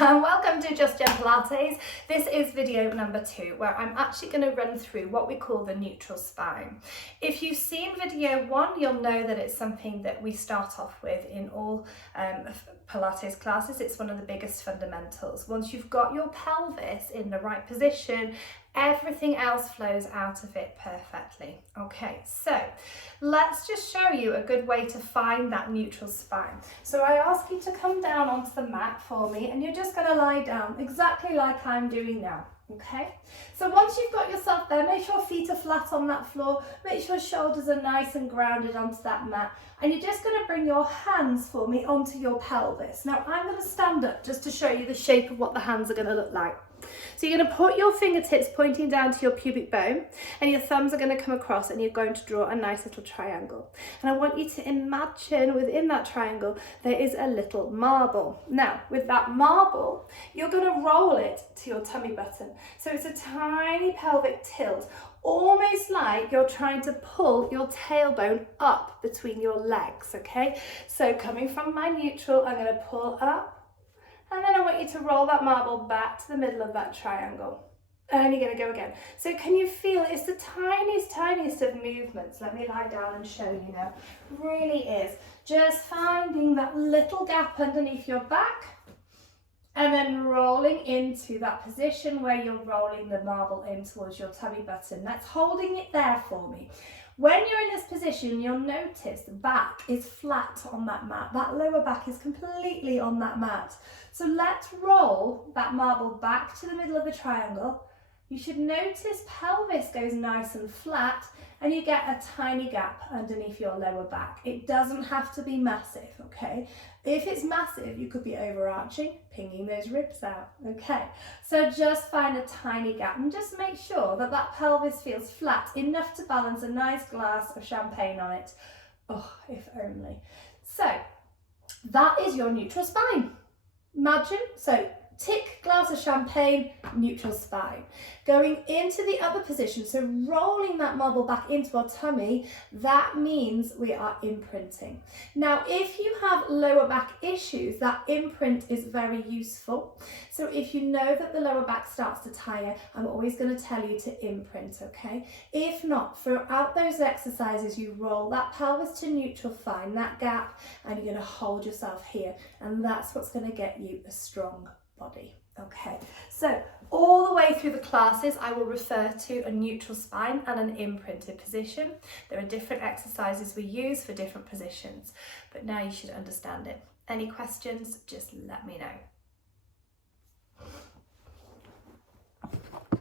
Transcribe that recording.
Welcome to Just Jen Pilates. This is video number 2 where I'm actually going to run through what we call the neutral spine. If you've seen video 1, you'll know that it's something that we start off with in all Pilates classes. It's one of the biggest fundamentals. Once you've got your pelvis in the right position, everything else flows out of it perfectly. Okay, so let's just show you a good way to find that neutral spine. So I ask you to come down onto the mat for me, and you're just going to lie down exactly like I'm doing now. Okay, so once you've got yourself there, make sure feet are flat on that floor, make sure shoulders are nice and grounded onto that mat, and you're just going to bring your hands for me onto your pelvis. Now I'm going to stand up just to show you the shape of what the hands are going to look like. So you're going to put your fingertips pointing down to your pubic bone, and your thumbs are going to come across, and you're going to draw a nice little triangle. And I want you to imagine within that triangle there is a little marble. Now with that marble, you're going to roll it to your tummy button. So it's a tiny pelvic tilt, almost like you're trying to pull your tailbone up between your legs, okay? So coming from my neutral, I'm going to pull up, and then I want you to roll that marble back to the middle of that triangle. And you're going to go again. So can you feel it's the tiniest of movements? Let me lie down and show you now. Really is. Just finding that little gap underneath your back, and then rolling into that position where you're rolling the marble in towards your tummy button. That's holding it there for me. When you're in this position, you'll notice the back is flat on that mat. That lower back is completely on that mat. So let's roll that marble back to the middle of the triangle. You should notice pelvis goes nice and flat, and you get a tiny gap underneath your lower back. It doesn't have to be massive, okay? If it's massive, you could be overarching, pinging those ribs out, okay? So just find a tiny gap and just make sure that that pelvis feels flat, enough to balance a nice glass of champagne on it. Oh, if only. So that is your neutral spine. Imagine, so tick, glass of champagne, neutral spine. Going into the other position, so rolling that marble back into our tummy, that means we are imprinting. Now, if you have lower back issues, that imprint is very useful. So if you know that the lower back starts to tire, I'm always going to tell you to imprint, okay? If not, throughout those exercises, you roll that pelvis to neutral, find that gap, and you're going to hold yourself here. And that's what's going to get you a strong body. Okay, so all the way through the classes I will refer to a neutral spine and an imprinted position. There are different exercises we use for different positions, but now you should understand it. Any questions, just let me know.